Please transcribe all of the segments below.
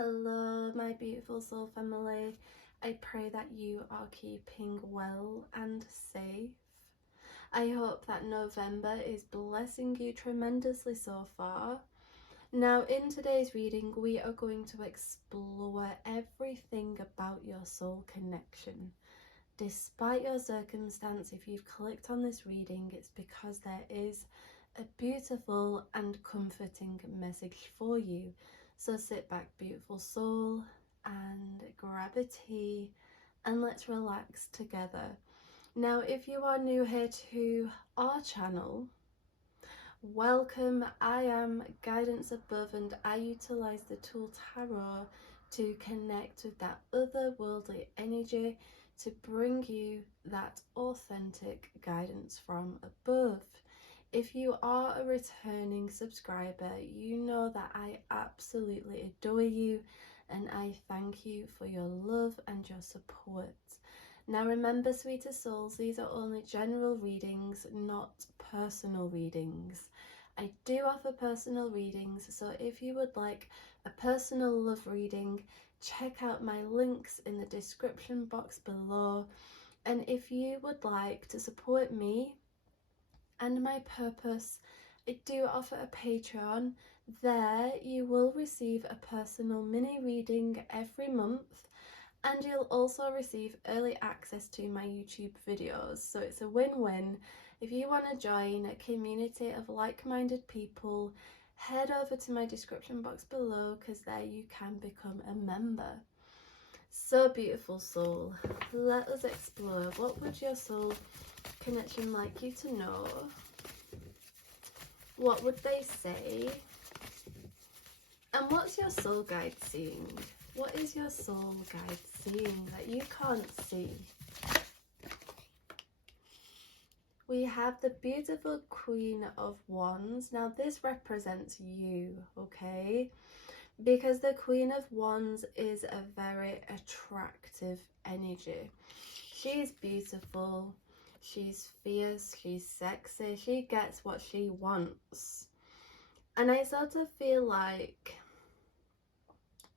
Hello, my beautiful soul family. I pray that you are keeping well and safe. I hope that November is blessing you tremendously so far. Now, in today's reading, we are going to explore everything about your soul connection. Despite your circumstance, if you've clicked on this reading, it's because there is a beautiful and comforting message for you. So sit back, beautiful soul, and grab a tea and let's relax together. Now, if you are new here to our channel, welcome. I am Guidance Above and I utilize the tool Tarot to connect with that otherworldly energy to bring you that authentic guidance from above. If you are a returning subscriber, you know that I absolutely adore you and I thank you for your love and your support. Now remember, sweeter souls, these are only general readings, not personal readings. I do offer personal readings, so if you would like a personal love reading, check out my links in the description box below. And if you would like to support me and my purpose, I do offer a Patreon. There you will receive a personal mini reading every month, and you'll also receive early access to my YouTube videos. So it's a win-win. If you want to join a community of like-minded people, head over to my description box below, because there you can become a member. So beautiful soul, let us explore. What would your soul connection like you to know? What would they say? And what's your soul guide seeing? What is your soul guide seeing that you can't see? We have the beautiful Queen of Wands. Now this represents you, okay? Because the Queen of Wands is a very attractive energy. She's beautiful, she's fierce, she's sexy, she gets what she wants. And I sort of feel like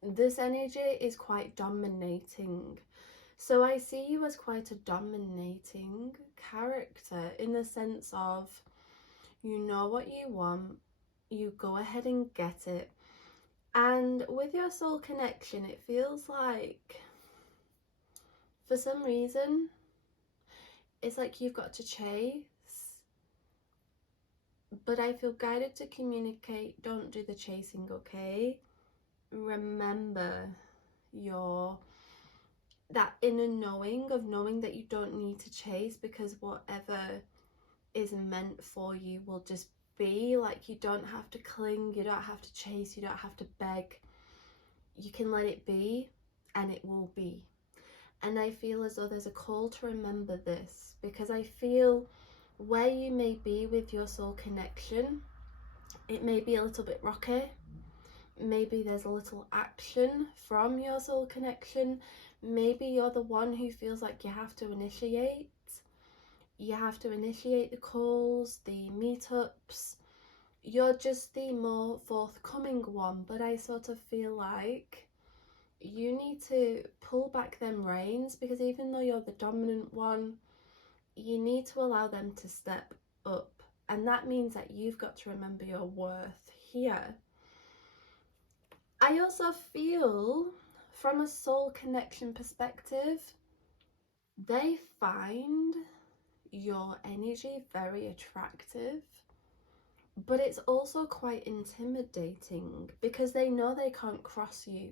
this energy is quite dominating. So I see you as quite a dominating character, in the sense of, you know what you want, you go ahead and get it. And with your soul connection, it feels like, for some reason, it's like you've got to chase. But I feel guided to communicate, don't do the chasing, okay? Remember that inner knowing of knowing that you don't need to chase, because whatever is meant for you will just be. Like, you don't have to cling, you don't have to chase, you don't have to beg. You can let it be and it will be. And I feel as though there's a call to remember this, because I feel where you may be with your soul connection, it may be a little bit rocky. Maybe there's a little action from your soul connection. Maybe you're the one who feels like you have to initiate. You have to initiate the calls, the meetups. You're just the more forthcoming one, but I sort of feel like you need to pull back them reins, because even though you're the dominant one, you need to allow them to step up. And that means that you've got to remember your worth here. I also feel, from a soul connection perspective, they find your energy very attractive, but it's also quite intimidating, because they know they can't cross you,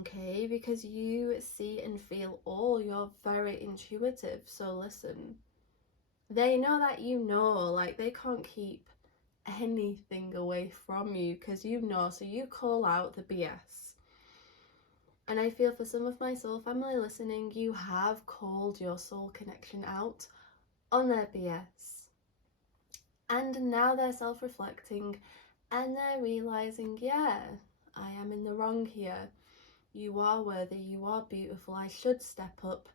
okay? Because you see and feel all, you're very intuitive. So listen, they know that you know, like, they can't keep anything away from you, because you know, so you call out the BS. And I feel for some of my soul family listening, you have called your soul connection out on their BS, and now they're self-reflecting and they're realizing, yeah, I am in the wrong here. You are worthy, you are beautiful, I should step up,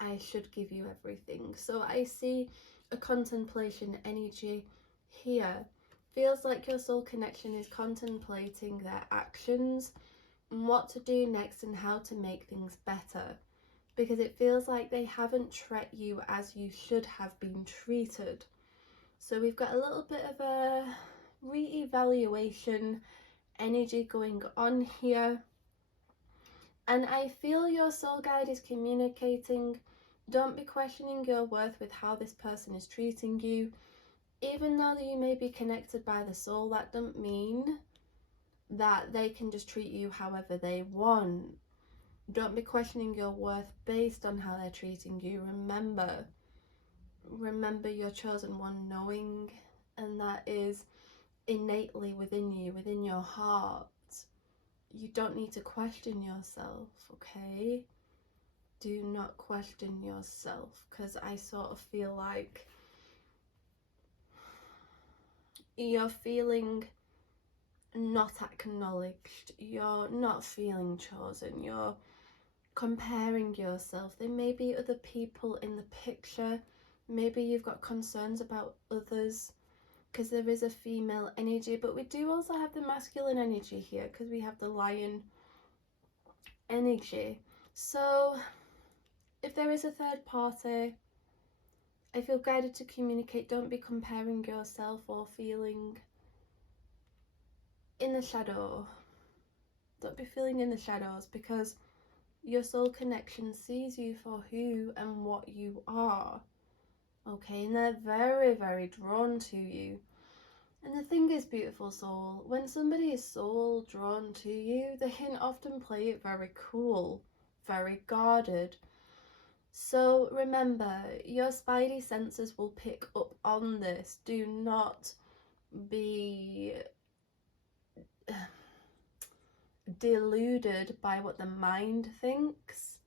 I should give you everything. So I see a contemplation energy here. Feels like your soul connection is contemplating their actions, and what to do next and how to make things better, because it feels like they haven't treated you as you should have been treated. So we've got a little bit of a re-evaluation energy going on here. And I feel your soul guide is communicating, don't be questioning your worth with how this person is treating you. Even though you may be connected by the soul, that doesn't mean that they can just treat you however they want. Don't be questioning your worth based on how they're treating you. Remember your chosen one knowing, and that is innately within you, within your heart. You don't need to question yourself, okay? Do not question yourself, because I sort of feel like you're feeling not acknowledged, you're not feeling chosen, you're comparing yourself. There may be other people in the picture, maybe you've got concerns about others, because there is a female energy, but we do also have the masculine energy here, because we have the lion energy. So if there is a third party, I feel guided to communicate, don't be comparing yourself or feeling in the shadow. Don't be feeling in the shadows, because your soul connection sees you for who and what you are, okay? And they're very, very drawn to you. And the thing is, beautiful soul, when somebody is soul drawn to you, they can often play it very cool, very guarded. So remember, your spidey senses will pick up on this. Do not be deluded by what the mind thinks.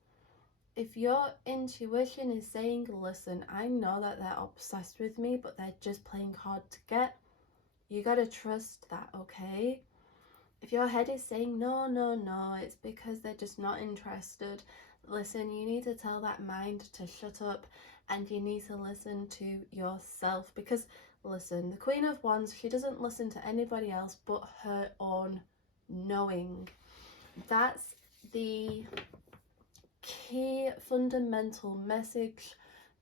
If your intuition is saying, listen, I know that they're obsessed with me, but they're just playing hard to get, you gotta trust that, okay? If your head is saying, no, it's because they're just not interested, listen, you need to tell that mind to shut up, and you need to listen to yourself. Because, listen, the Queen of Wands, she doesn't listen to anybody else but her own knowing. That's the key fundamental message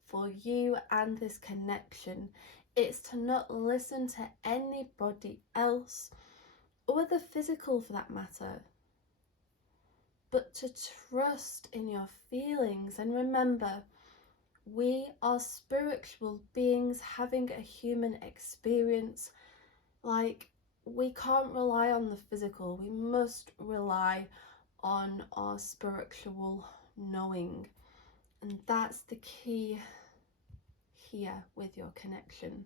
for you and this connection. It's to not listen to anybody else, or the physical for that matter, but to trust in your feelings. And remember, we are spiritual beings having a human experience. Like, we can't rely on the physical, we must rely on our spiritual knowing. And that's the key here with your connection.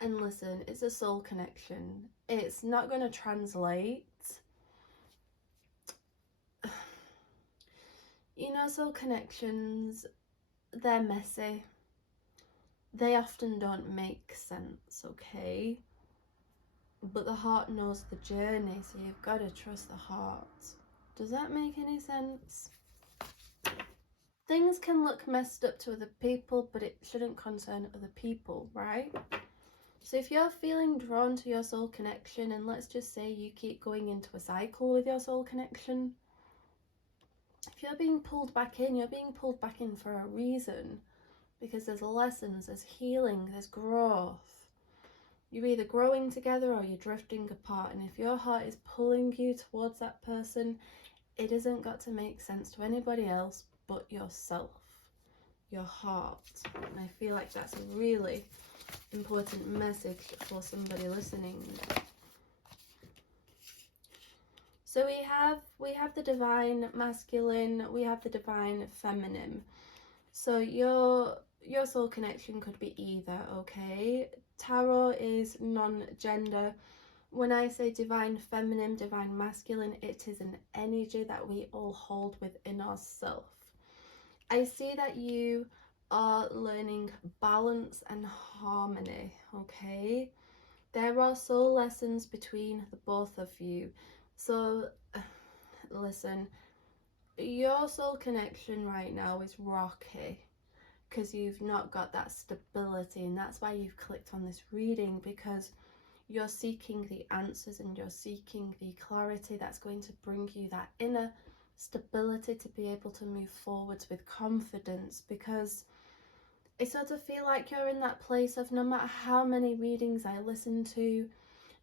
And listen, it's a soul connection. It's not going to translate. You know, soul connections, they're messy. They often don't make sense, okay? But the heart knows the journey, so you've got to trust the heart. Does that make any sense? Things can look messed up to other people, but it shouldn't concern other people, right? So if you're feeling drawn to your soul connection, and let's just say you keep going into a cycle with your soul connection, if you're being pulled back in, you're being pulled back in for a reason, because there's lessons, there's healing, there's growth. You're either growing together or you're drifting apart, and if your heart is pulling you towards that person, it hasn't got to make sense to anybody else but yourself, your heart. And I feel like that's a really important message for somebody listening. So we have the divine masculine, we have the divine feminine. So your soul connection could be either, okay? Tarot is non-gender. When I say divine feminine, divine masculine, it is an energy that we all hold within ourselves. I see that you are learning balance and harmony, okay? There are soul lessons between the both of you. So, listen, your soul connection right now is rocky, because you've not got that stability, and that's why you've clicked on this reading, because You're seeking the answers and you're seeking the clarity that's going to bring you that inner stability to be able to move forwards with confidence, because I sort of feel like you're in that place of no matter how many readings I listen to,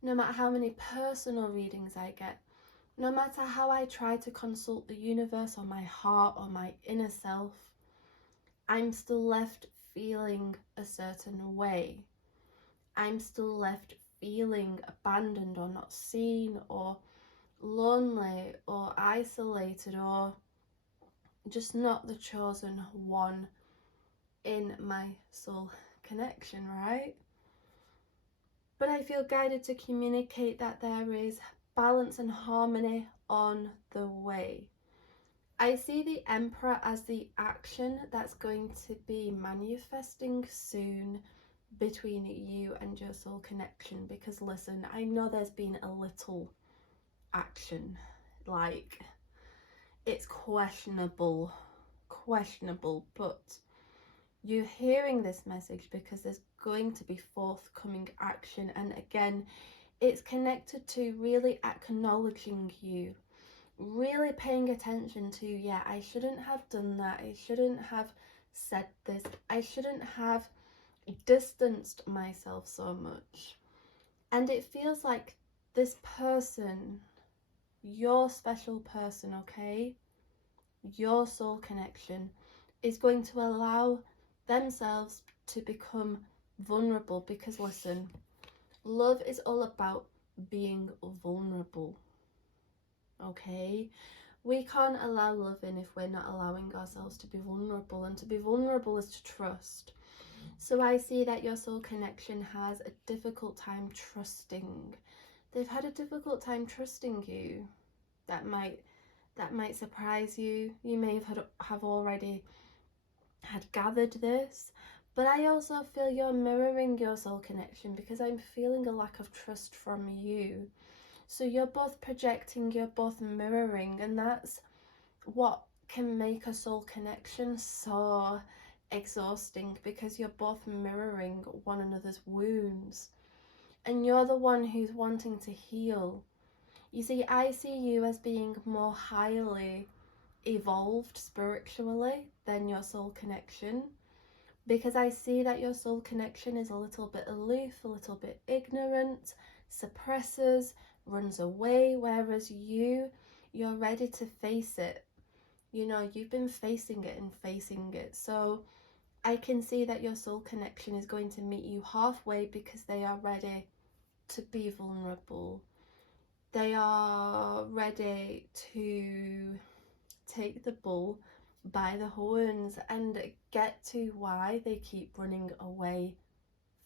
no matter how many personal readings I get, no matter how I try to consult the universe or my heart or my inner self, I'm still left feeling a certain way. I'm still left feeling abandoned or not seen or lonely or isolated or just not the chosen one in my soul connection, right? But I feel guided to communicate that there is balance and harmony on the way. I see the Emperor as the action that's going to be manifesting soon between you and your soul connection, because listen, I know there's been a little action, like it's questionable, but you're hearing this message because there's going to be forthcoming action. And again, it's connected to really acknowledging you, really paying attention to, yeah, I shouldn't have done that, I shouldn't have said this, I shouldn't have distanced myself so much. And it feels like this person, your special person, okay, your soul connection, is going to allow themselves to become vulnerable, because listen, love is all about being vulnerable, okay? We can't allow love in if we're not allowing ourselves to be vulnerable, and to be vulnerable is to trust. So I see that your soul connection has a difficult time trusting. They've had a difficult time trusting you. That might surprise you. You may have already had gathered this, but I also feel you're mirroring your soul connection, because I'm feeling a lack of trust from you. So you're both projecting, you're both mirroring, and that's what can make a soul connection so exhausting, because you're both mirroring one another's wounds and you're the one who's wanting to heal. You see, I see you as being more highly evolved spiritually than your soul connection, because I see that your soul connection is a little bit aloof, a little bit ignorant, suppresses, runs away, whereas you're ready to face it. You know, you've been facing it. So I can see that your soul connection is going to meet you halfway, because they are ready to be vulnerable. They are ready to take the bull by the horns and get to why they keep running away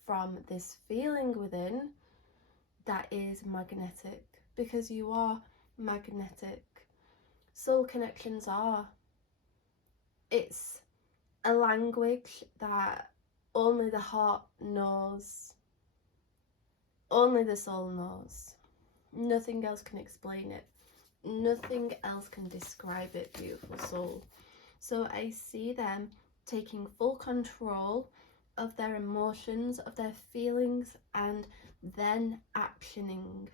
from this feeling within that is magnetic, because you are magnetic. Soul connections are. It's a language that only the heart knows, only the soul knows. Nothing else can explain it. Nothing else can describe it, beautiful soul. So I see them taking full control of their emotions, of their feelings, and then actioning.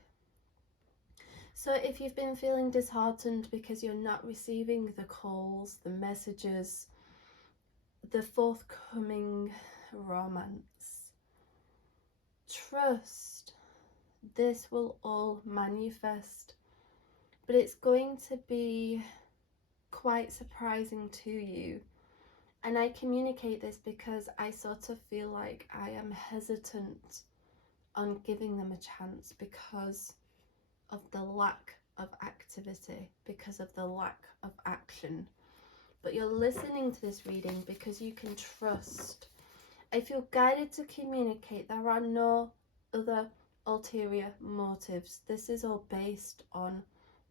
So if you've been feeling disheartened because you're not receiving the calls, the messages, the forthcoming romance, trust, this will all manifest, but it's going to be quite surprising to you. And I communicate this because I sort of feel like I am hesitant on giving them a chance because of the lack of activity, because of the lack of action. But you're listening to this reading because you can trust. I feel guided to communicate. There are no other ulterior motives. This is all based on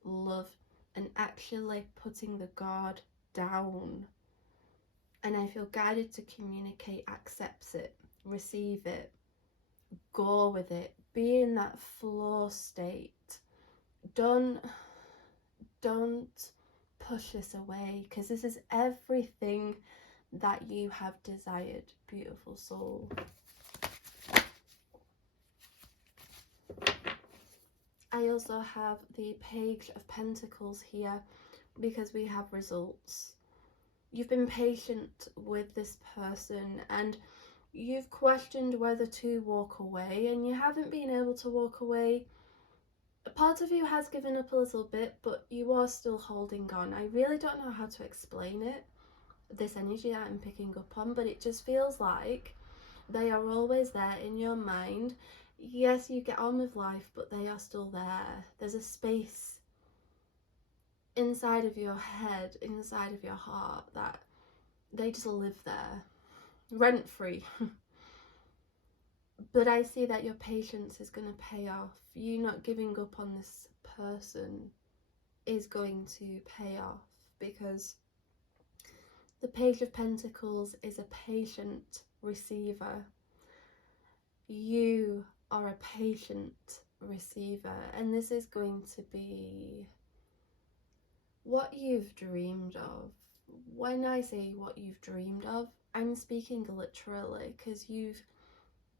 love and actually putting the guard down. And I feel guided to communicate, accept it, receive it, go with it, be in that flow state. Don't push this away, because this is everything that you have desired, beautiful soul. I also have the Page of Pentacles here because we have results. You've been patient with this person and you've questioned whether to walk away, and you haven't been able to walk away. A part of you has given up a little bit, but you are still holding on. I really don't know how to explain it, this energy that I'm picking up on, but it just feels like they are always there in your mind. Yes, you get on with life, but they are still there. There's a space inside of your head, inside of your heart, that they just live there, rent free. But I see that your patience is going to pay off. You not giving up on this person is going to pay off, because the Page of Pentacles is a patient receiver. You are a patient receiver, and this is going to be what you've dreamed of. When I say what you've dreamed of, I'm speaking literally, because you've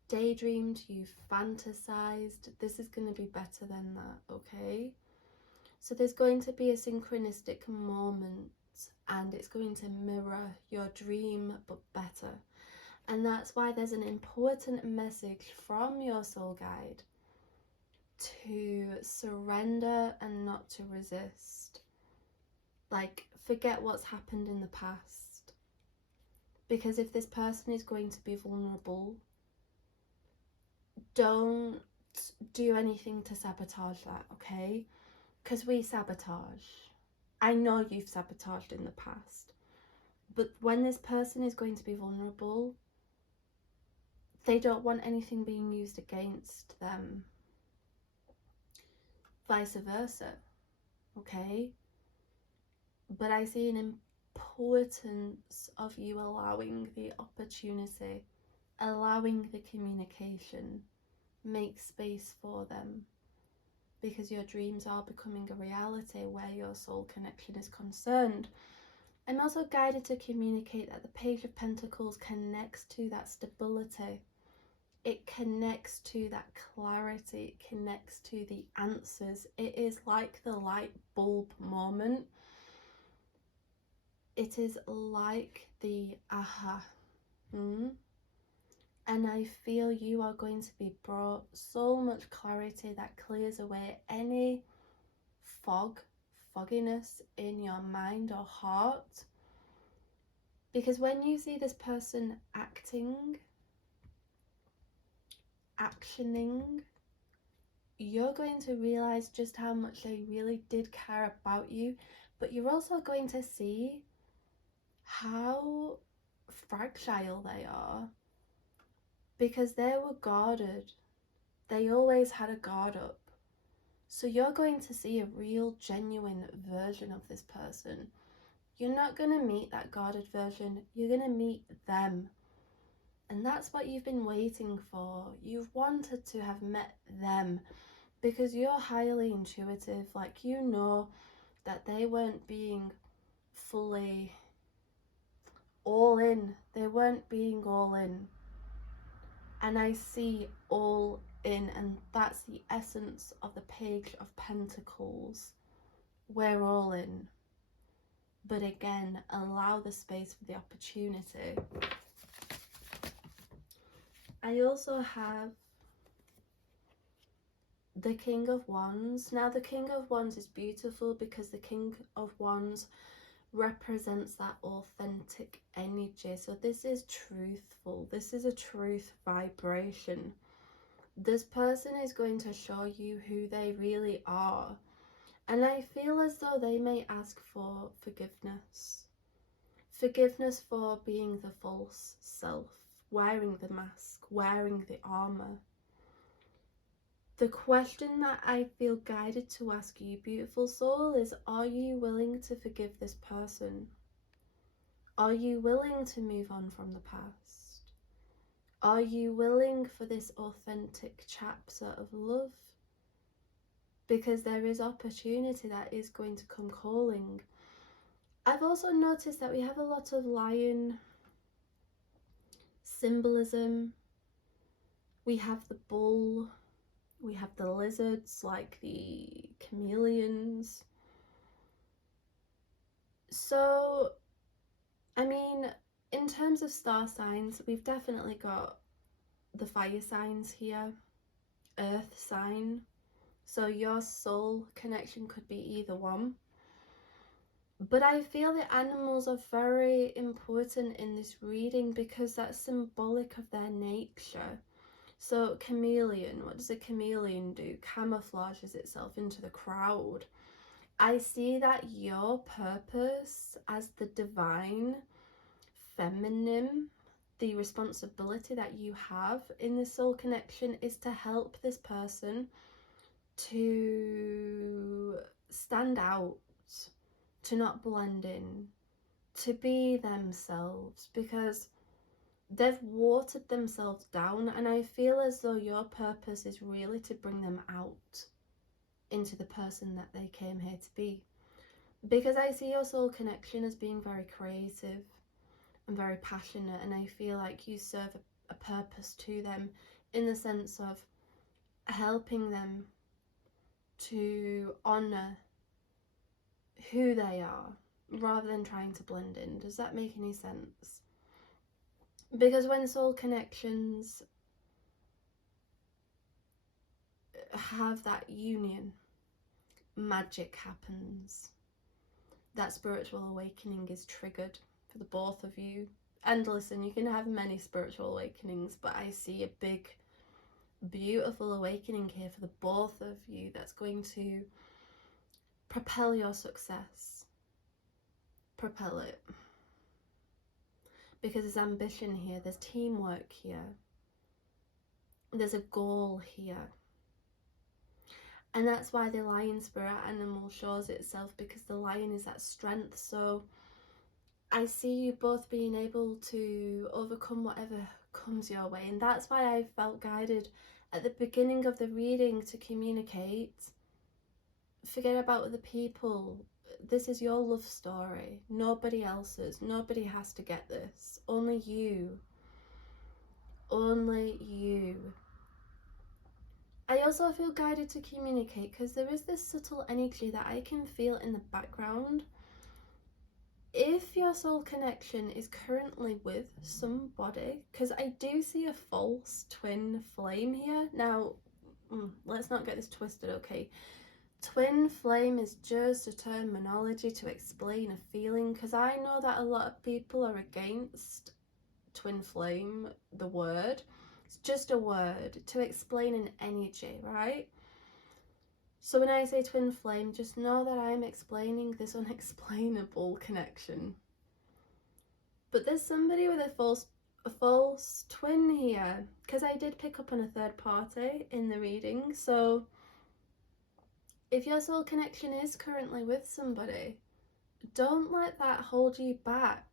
daydreamed, you've fantasized. This is going to be better than that, okay? So there's going to be a synchronistic moment, and it's going to mirror your dream but better. And that's why there's an important message from your soul guide to surrender and not to resist. Like, forget what's happened in the past. Because if this person is going to be vulnerable, don't do anything to sabotage that, okay? Because we sabotage. I know you've sabotaged in the past. But when this person is going to be vulnerable, they don't want anything being used against them. Vice versa, okay? But I see an importance of you allowing the opportunity, allowing the communication, make space for them, because your dreams are becoming a reality where your soul connection is concerned. I'm also guided to communicate that the Page of Pentacles connects to that stability. It connects to that clarity. It connects to the answers. It is like the light bulb moment. It is like the aha. And I feel you are going to be brought so much clarity that clears away any fogginess in your mind or heart. Because when you see this person actioning, you're going to realize just how much they really did care about you, but you're also going to see how fragile they are, because they were guarded. They always had a guard up. So you're going to see a real, genuine version of this person. You're not going to meet that guarded version. You're going to meet them. And that's what you've been waiting for. You've wanted to have met them, because you're highly intuitive. Like, you know that they weren't being fully all in. They weren't being all in. And I see all in, and that's the essence of the Page of Pentacles. We're all in. But again, allow the space for the opportunity. I also have the King of Wands. Now, the King of Wands is beautiful because the King of Wands represents that authentic energy. So this is truthful. This is a truth vibration. This person is going to show you who they really are. And I feel as though they may ask for forgiveness. Forgiveness for being the false self, wearing the mask, wearing the armor. The question that I feel guided to ask you, beautiful soul, is, are you willing to forgive this person? Are you willing to move on from the past? Are you willing for this authentic chapter of love? Because there is opportunity that is going to come calling. I've also noticed that we have a lot of lion symbolism. We have the bull. We have the lizards, like the chameleons. So, I mean, in terms of star signs, we've definitely got the fire signs here, earth sign. So your soul connection could be either one. But I feel the animals are very important in this reading because that's symbolic of their nature. So chameleon, what does a chameleon do? Camouflages itself into the crowd. I see that your purpose as the divine feminine, the responsibility that you have in the soul connection is to help this person to stand out, to not blend in, to be themselves, because they've watered themselves down, and I feel as though your purpose is really to bring them out into the person that they came here to be. Because I see your soul connection as being very creative and very passionate, and I feel like you serve a purpose to them in the sense of helping them to honour who they are rather than trying to blend in. Does that make any sense? Because when soul connections have that union, magic happens. That spiritual awakening is triggered for the both of you. And listen, you can have many spiritual awakenings, but I see a big, beautiful awakening here for the both of you that's going to propel your success. Propel it. Because there's ambition here, there's teamwork here, there's a goal here. And that's why the lion spirit animal shows itself, because the lion is that strength. So I see you both being able to overcome whatever comes your way. And that's why I felt guided at the beginning of the reading to communicate. Forget about other people. This is your love story. Nobody else's. Nobody has to get this. Only you. Only you. I also feel guided to communicate because there is this subtle energy that I can feel in the background. If your soul connection is currently with somebody, because I do see a false twin flame here. Now, let's not get this twisted, okay? Twin flame is just a terminology to explain a feeling, because I know that a lot of people are against twin flame, the word. It's just a word to explain an energy, right? So when I say twin flame, just know that I'm explaining this unexplainable connection. But there's somebody with a false twin here, because I did pick up on a third party in the reading. So if your soul connection is currently with somebody, don't let that hold you back.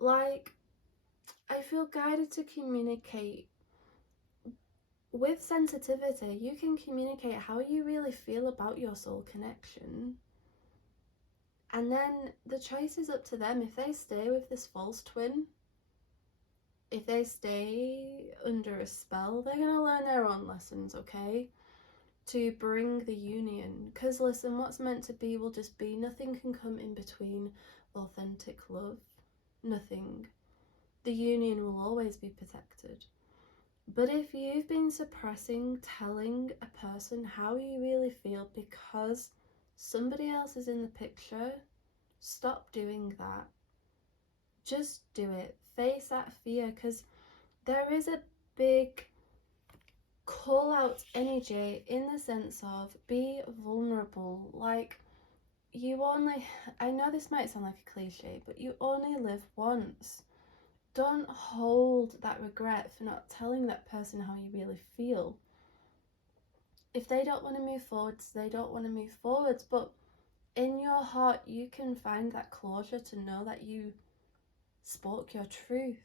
Like, I feel guided to communicate. With sensitivity, you can communicate how you really feel about your soul connection. And then the choice is up to them. If they stay with this false twin, if they stay under a spell, they're going to learn their own lessons, okay? To bring the union. Because listen, what's meant to be will just be. Nothing can come in between authentic love. Nothing. The union will always be protected. But if you've been suppressing telling a person how you really feel because somebody else is in the picture, stop doing that. Just do it. Face that fear, because there is a big call out energy in the sense of be vulnerable. Like, I know this might sound like a cliche, but you only live once. Don't hold that regret for not telling that person how you really feel. If they don't want to move forwards, they don't want to move forwards. But in your heart, you can find that closure to know that you spoke your truth.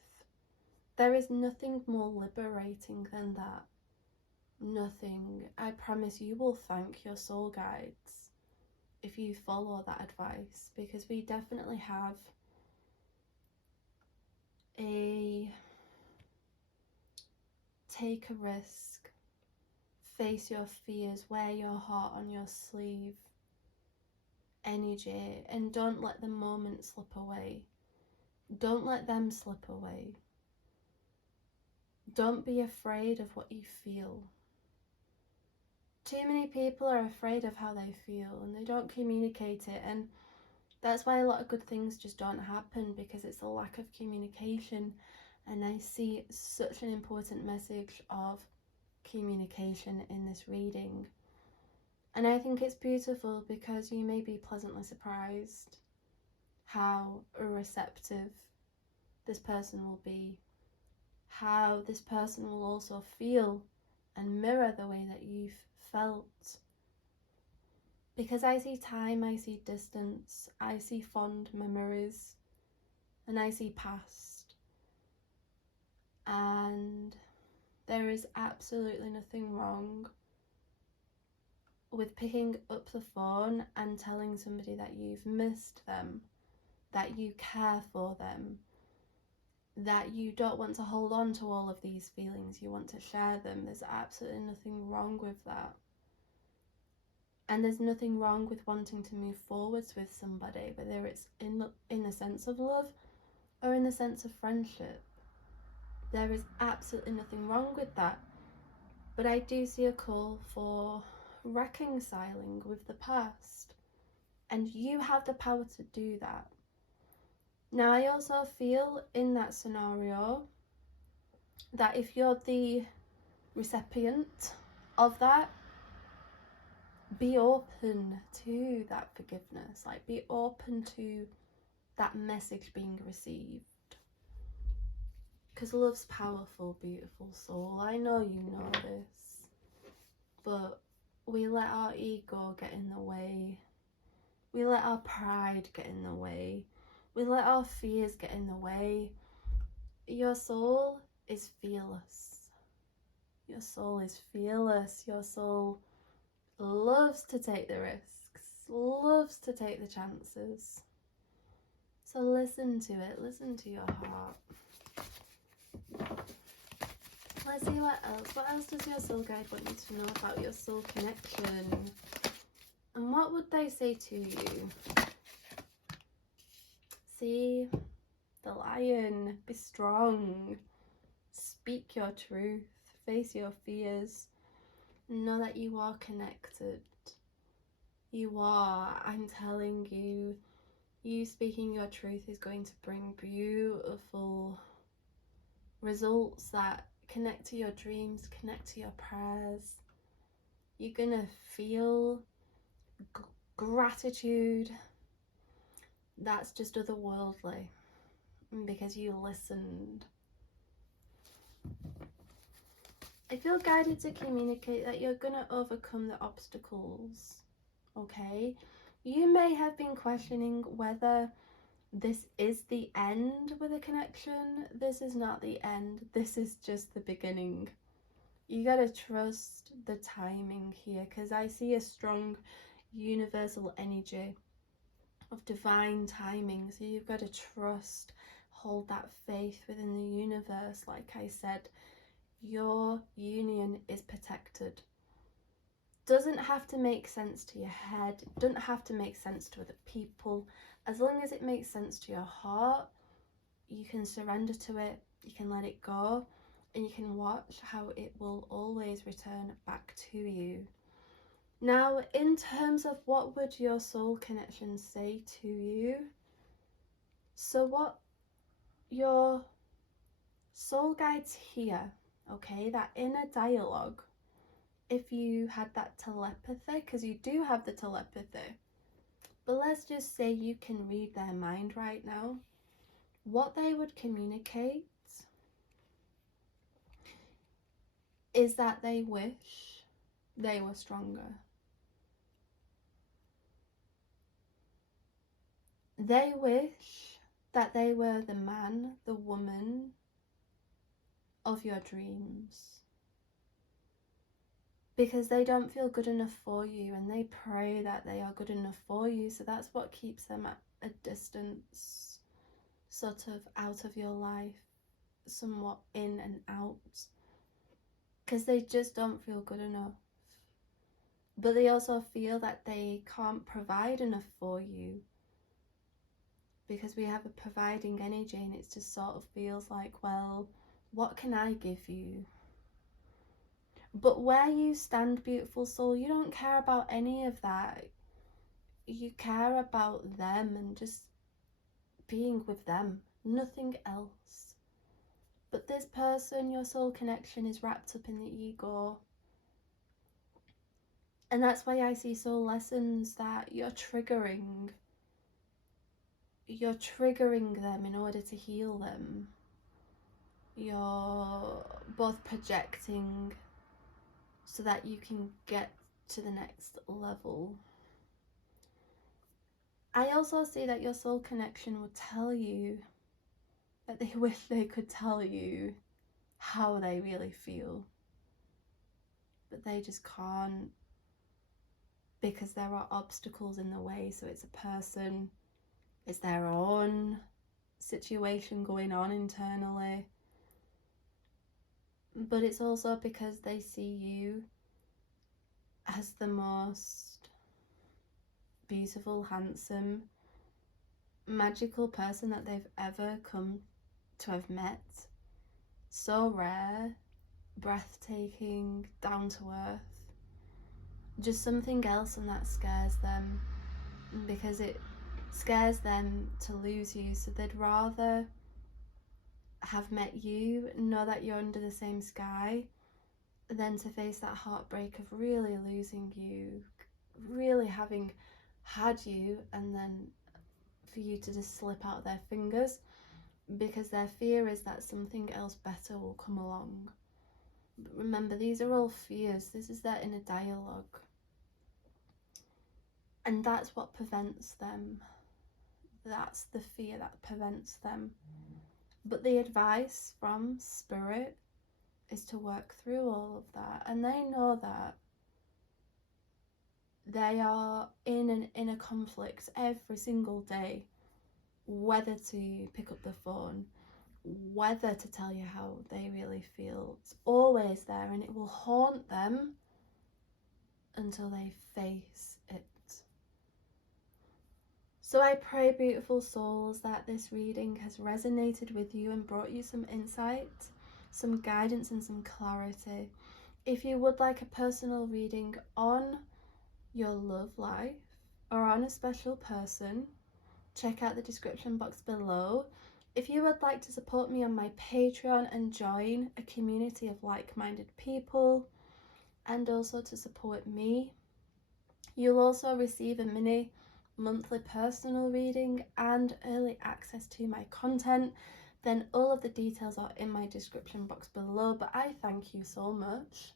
There is nothing more liberating than that. Nothing. I promise you will thank your soul guides if you follow that advice, because we definitely have a take a risk, face your fears, wear your heart on your sleeve energy, and don't let the moment slip away. Don't let them slip away. Don't be afraid of what you feel. Too many people are afraid of how they feel and they don't communicate it, and that's why a lot of good things just don't happen, because it's a lack of communication. And I see such an important message of communication in this reading. And I think it's beautiful because you may be pleasantly surprised how receptive this person will be, how this person will also feel and mirror the way that you've felt. Because I see time, I see distance, I see fond memories, and I see past. And there is absolutely nothing wrong with picking up the phone and telling somebody that you've missed them, that you care for them, that you don't want to hold on to all of these feelings, you want to share them. There's absolutely nothing wrong with that. And there's nothing wrong with wanting to move forwards with somebody, whether it's in the sense of love or in the sense of friendship. There is absolutely nothing wrong with that. But I do see a call for reconciling with the past. And you have the power to do that. Now, I also feel in that scenario that if you're the recipient of that, be open to that forgiveness. Like, be open to that message being received. Because love's powerful, beautiful soul. I know you know this. But we let our ego get in the way. We let our pride get in the way. We let our fears get in the way. Your soul is fearless. Your soul is fearless. Your soul loves to take the risks, loves to take the chances. So listen to it, listen to your heart. Let's see what else. What else does your soul guide want you to know about your soul connection? And what would they say to you? See, the lion, be strong, speak your truth, face your fears, know that you are connected. You are, I'm telling you, you speaking your truth is going to bring beautiful results that connect to your dreams, connect to your prayers. You're gonna feel gratitude that's just otherworldly because you listened. I feel guided to communicate that you're gonna overcome the obstacles, okay? You may have been questioning whether this is the end with a connection. This is not the end. This is just the beginning. You gotta trust the timing here, because I see a strong universal energy of divine timing. So you've got to trust, hold that faith within the universe. Like I said, your union is protected. Doesn't have to make sense to your head, doesn't have to make sense to other people. As long as it makes sense to your heart, you can surrender to it, you can let it go, and you can watch how it will always return back to you. Now, in terms of what would your soul connection say to you? So what your soul guides hear, okay, that inner dialogue, if you had that telepathy, because you do have the telepathy, but let's just say you can read their mind right now, what they would communicate is that they wish they were stronger. They wish that they were the man, the woman of your dreams, because they don't feel good enough for you, and they pray that they are good enough for you. So that's what keeps them at a distance, sort of out of your life, somewhat in and out, because they just don't feel good enough. but they also feel that they can't provide enough for you, because we have a providing energy, and it just sort of feels like, well, what can I give you? But where you stand, beautiful soul, you don't care about any of that. You care about them and just being with them, nothing else. But this person, your soul connection, is wrapped up in the ego. And that's why I see soul lessons that you're triggering them in order to heal them. You're both projecting so that you can get to the next level. I also see that your soul connection would tell you that they wish they could tell you how they really feel, but they just can't, because there are obstacles in the way. So it's a person, it's their own situation going on internally, but it's also because they see you as the most beautiful, handsome, magical person that they've ever come to have met. So rare, breathtaking, down to earth, just something else, and that scares them, because it scares them to lose you. So they'd rather have met you, know that you're under the same sky, than to face that heartbreak of really losing you, really having had you, and then for you to just slip out of their fingers, because their fear is that something else better will come along. But remember, these are all fears. This is their inner dialogue. And that's what prevents them. That's the fear that prevents them. But the advice from Spirit is to work through all of that. And they know that they are in an inner conflict every single day, whether to pick up the phone, whether to tell you how they really feel. It's always there, and it will haunt them until they face it. So I pray, beautiful souls, that this reading has resonated with you and brought you some insight, some guidance and some clarity. If you would like a personal reading on your love life or on a special person, check out the description box below. If you would like to support me on my Patreon and join a community of like-minded people, and also to support me, you'll also receive a mini monthly personal reading and early access to my content. Then all of the details are in my description box below. But I thank you so much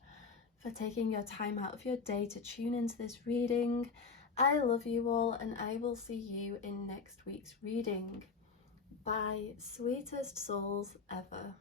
for taking your time out of your day to tune into this reading. I love you all, and I will see you in next week's reading. Bye, sweetest souls ever.